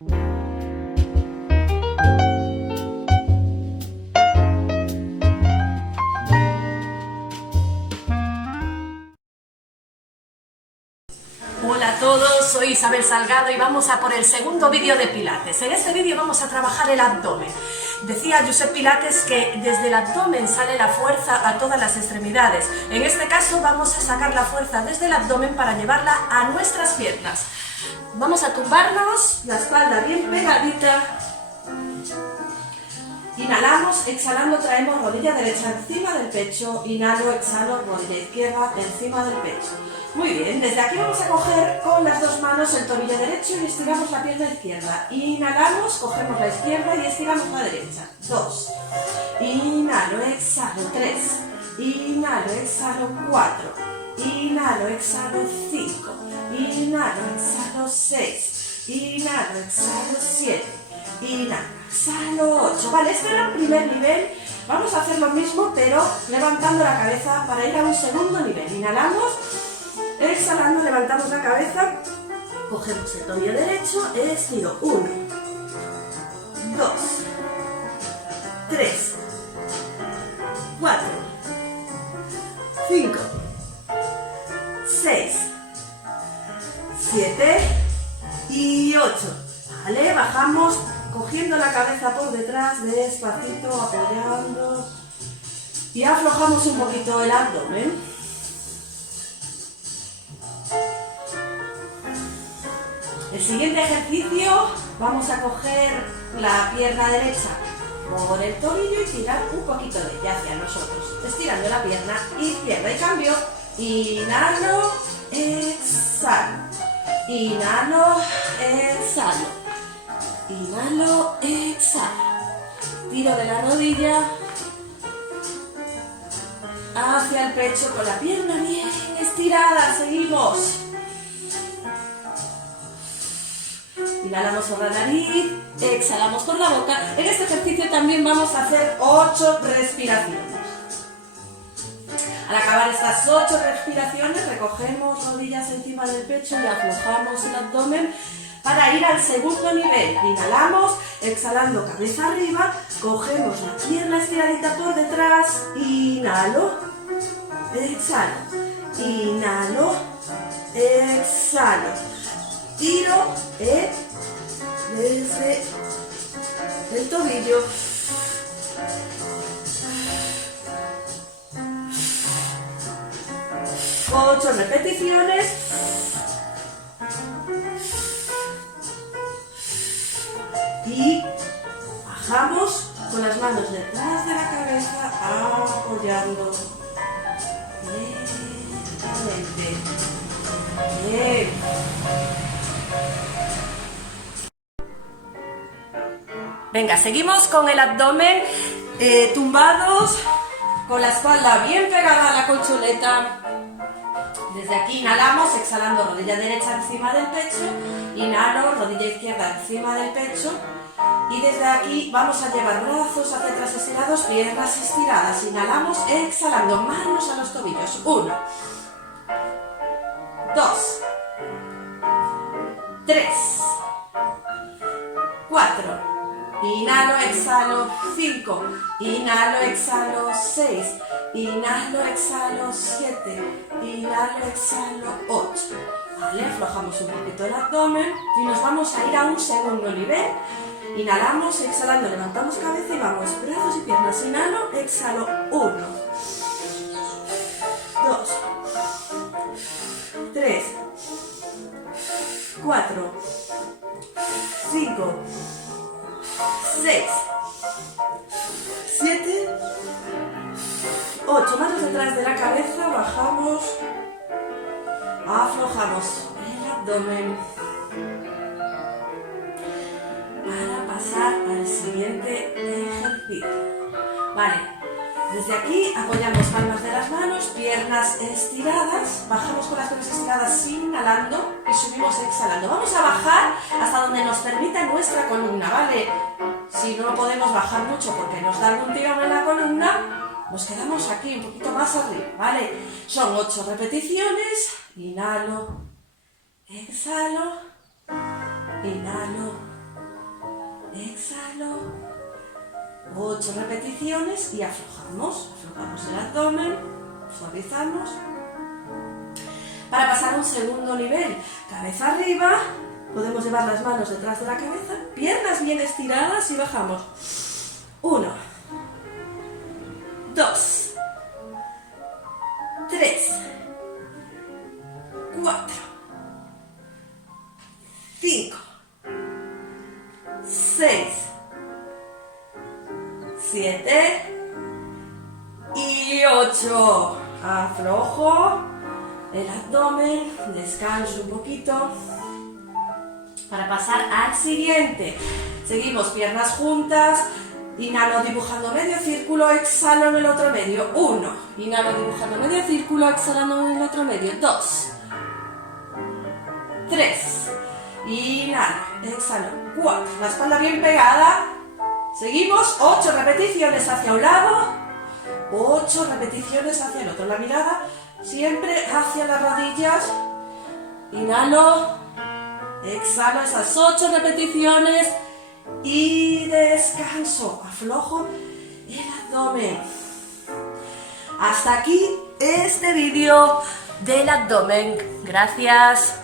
Hola a todos, soy Isabel Salgado y vamos a por el segundo vídeo de Pilates. En este vídeo vamos a trabajar el abdomen. Decía Josep Pilates que desde el abdomen sale la fuerza a todas las extremidades. En este caso vamos a sacar la fuerza desde el abdomen para llevarla a nuestras piernas. Vamos a tumbarnos, la espalda bien pegadita. Inhalamos, exhalando traemos rodilla derecha encima del pecho, inhalo, exhalo, rodilla izquierda encima del pecho. Muy bien, desde aquí vamos a coger con las dos manos el tobillo derecho y estiramos la pierna izquierda. Inhalamos, cogemos la izquierda y estiramos la derecha. 2. Inhalo, exhalo, 3. Inhalo, exhalo, 4. Inhalo, exhalo, 5. Inhalo, exhalo, 6. Inhalo, exhalo, 7. Inhalo, exhalo, 8. Vale, este era el primer nivel. Vamos a hacer lo mismo, pero levantando la cabeza para ir a un segundo nivel. Inhalamos, exhalando, levantamos la cabeza, cogemos el tobillo derecho, estiro. 1, 2, 3, 4, 5, 6, 7 y 8. Vale, bajamos cogiendo la cabeza por detrás, despacito, apoyando y aflojamos un poquito el abdomen. El siguiente ejercicio, vamos a coger la pierna derecha por el tobillo y tirar un poquito de ella hacia nosotros, estirando la pierna izquierda y cambio. Inhalo, exhalo, inhalo, exhalo, inhalo, exhalo, tiro de la rodilla hacia el pecho con la pierna bien estirada, seguimos. Inhalamos por la nariz, exhalamos por la boca. En este ejercicio también vamos a hacer 8 respiraciones. Al acabar estas 8 respiraciones, recogemos rodillas encima del pecho y aflojamos el abdomen para ir al segundo nivel. Inhalamos, exhalando cabeza arriba, cogemos la pierna estiradita por detrás, inhalo, exhalo, inhalo, exhalo, tiro desde el tobillo. Ocho repeticiones. Y bajamos con las manos detrás de la cabeza, apoyando lentamente. Bien. Venga, seguimos con el abdomen tumbados, con la espalda bien pegada a la colchoneta. Desde aquí inhalamos, exhalando rodilla derecha encima del pecho, inhalo, rodilla izquierda encima del pecho y desde aquí vamos a llevar brazos hacia atrás estirados, piernas estiradas. Inhalamos, exhalando, manos a los tobillos. 1, 2, 3, 4. Inhalo, exhalo, 5. Inhalo, exhalo, 6. Inhalo, exhalo, 7. Inhalo, exhalo, 8. Vale, aflojamos un poquito el abdomen y nos vamos a ir a un segundo nivel. Inhalamos, exhalando, levantamos cabeza y vamos, brazos y piernas. Inhalo, exhalo, 1, 2, 3, 4, 5, 6, 7, 8. Manos detrás de la cabeza, bajamos, aflojamos el abdomen para pasar al siguiente ejercicio. Vale, desde aquí apoyamos palmas de las manos, piernas estiradas, bajamos con las piernas estiradas inhalando y subimos exhalando. Vamos a bajar hasta donde nos permita nuestra columna, ¿vale? Si no podemos bajar mucho porque nos da algún tirón en la columna, nos quedamos aquí un poquito más arriba, ¿vale? Son 8 repeticiones. Inhalo, exhalo, inhalo, exhalo, 8 repeticiones y aflojamos, aflojamos el abdomen, suavizamos. Para pasar a un segundo nivel, cabeza arriba, podemos llevar las manos detrás de la cabeza, piernas bien estiradas y bajamos. 1, 2, 3, 4, 5, 6, 7 y 8. Aflojo el abdomen, descanso un poquito. Para pasar al siguiente, seguimos piernas juntas, inhalo dibujando medio círculo, exhalo en el otro medio. 1, inhalo dibujando medio círculo, exhalando en el otro medio. 2, 3, inhalo, exhalo. 4, la espalda bien pegada. Seguimos, 8 repeticiones hacia un lado, 8 repeticiones hacia el otro. La mirada siempre hacia las rodillas. Inhalo, exhalo esas 8 repeticiones y descanso. Aflojo el abdomen. Hasta aquí este vídeo del abdomen. Gracias.